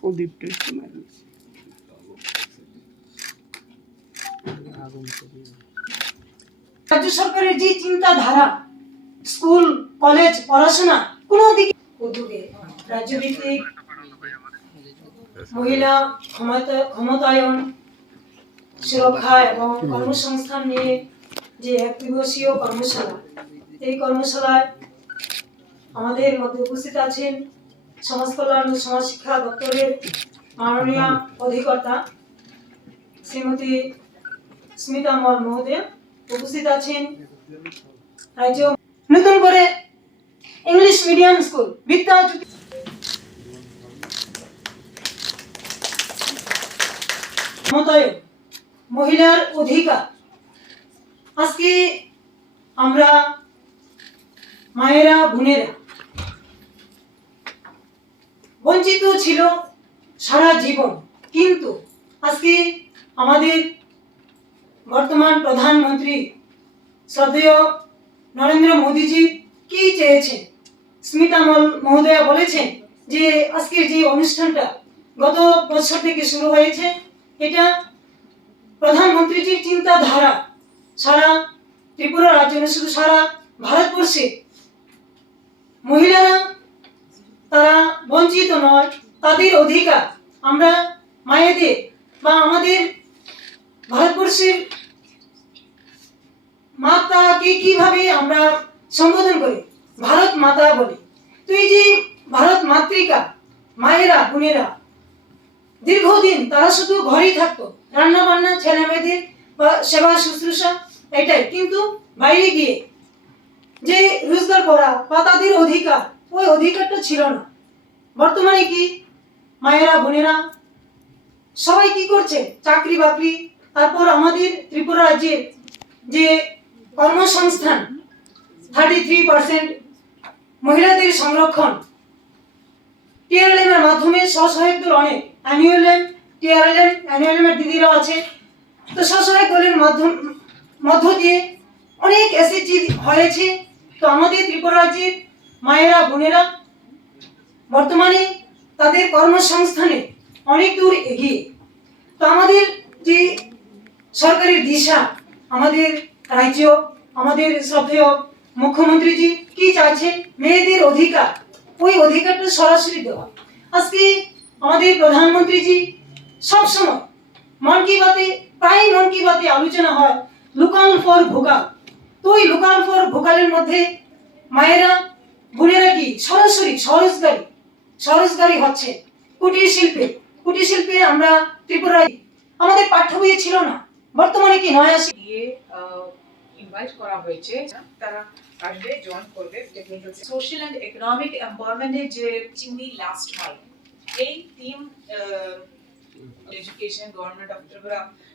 প্রদীপটা একটু মারি। রাজ্য সরকারের যে চিন্তাধারা স্কুল কলেজ পড়াশোনা কোনো দিকে উদ্যোগে রাজ্যভিত্তিক মহিলা ক্ষমতায়ন সুরক্ষা এবং কর্মসংস্থান নিয়ে যে এক দিবসীয় কর্মশালা, এই কর্মশালায় আমাদের মধ্যে উপস্থিত আছেন সমাজ কল্যাণ ও সমাজ শিক্ষা দপ্তরের মাননীয় অধিকর্তা শ্রীমতী স্মিতা মল মহোদয়, উপস্থিত আছেন রাজ্য নতুন করে ইংলিশ মিডিয়াম স্কুল বিদ্যাজ্যোতি ক্ষমতায়ন মহিলার অধিকার। আজকে আমরা মায়েরা বোনেরা বঞ্চিত ছিল সারা জীবন, কিন্তু আজকে আমাদের বর্তমান প্রধানমন্ত্রী শ্রদ্ধেয় নরেন্দ্র মোদীজি কি চেয়েছেন, স্মিতা মহোদয়া বলেছেন যে আজকের যে অনুষ্ঠানটা গত বছর থেকে শুরু হয়েছে, এটা প্রধানমন্ত্রীজির চিন্তাধারা সারা ত্রিপুরা রাজ্যে শুধু সারা ভারতবর্ষে মহিলারা তারা বঞ্চিত নয়, তাদের অধিকার আমরা মায়েদের বা আমাদের ভারতবর্ষের মাতাকে কিভাবে আমরা সম্বোধন করি, ভারত মাতা বলি। তো এই যে ভারত মাতৃকা মায়েরা বোনেরা দীর্ঘদিন তারা শুধু ঘরেই থাকতো, রান্না বান্না ছেলে মেয়েদের বা সেবা শুশ্রূষা এটাই, কিন্তু বাইরে গিয়ে যে রোজগার করা বা তাদের অধিকার, ওই অধিকারটা ছিল না। বর্তমানে কি মায়েরা বোনেরা সবাই কি করছে, চাকরি বাকরি, তারপর আমাদের ত্রিপুরা রাজ্যে যে কর্মসংস্থান 33% মহিলাদের সংরক্ষণ, টিআরএলএম এর মাধ্যমে স্বসহায়ক দল অনেক অ্যানুয়াল এর দিদিরা আছে, তো স্বসহায়ক দলের মধ্য দিয়ে অনেক এসএইচজি হয়েছে। তো আমাদের ত্রিপুরা রাজ্যের মায়েরা বোনেরা বর্তমানে তাদের কর্মসংস্থানে অনেক দূর এগিয়ে। তো আমাদের যে সরকারের দিশা, আমাদের রাজ্য, আমাদের শ্রদ্ধেয় মুখ্যমন্ত্রীজি কি চাইছেন, মেয়েদের অধিকার, ওই অধিকারটা সরাসরি দেওয়া। আজকে আমাদের প্রধানমন্ত্রীজি সবসময় প্রায় মন কি বাতে আলোচনা হয় লোকাল ফর ভোকাল। তো ওই লোকাল ফর ভোকালের মধ্যে মায়েরা বোনেরা কি সরাসরি স্বরোজগারী হচ্ছে। কুটির শিল্পে আমরা ত্রিপুরায় আমাদের পাঠ্য বইয়ে ছিল না, বর্তমানে কি নয়া দিয়ে ইনভাইট করা হয়েছে, তারা আসবে জয়েন করবে টেকনিক্যাল সোশ্যাল এন্ড ইকোনমিক এমপাওয়ারমেন্টের যে চিংড়ি লাস্ট মাইল, এই team education government of Tripura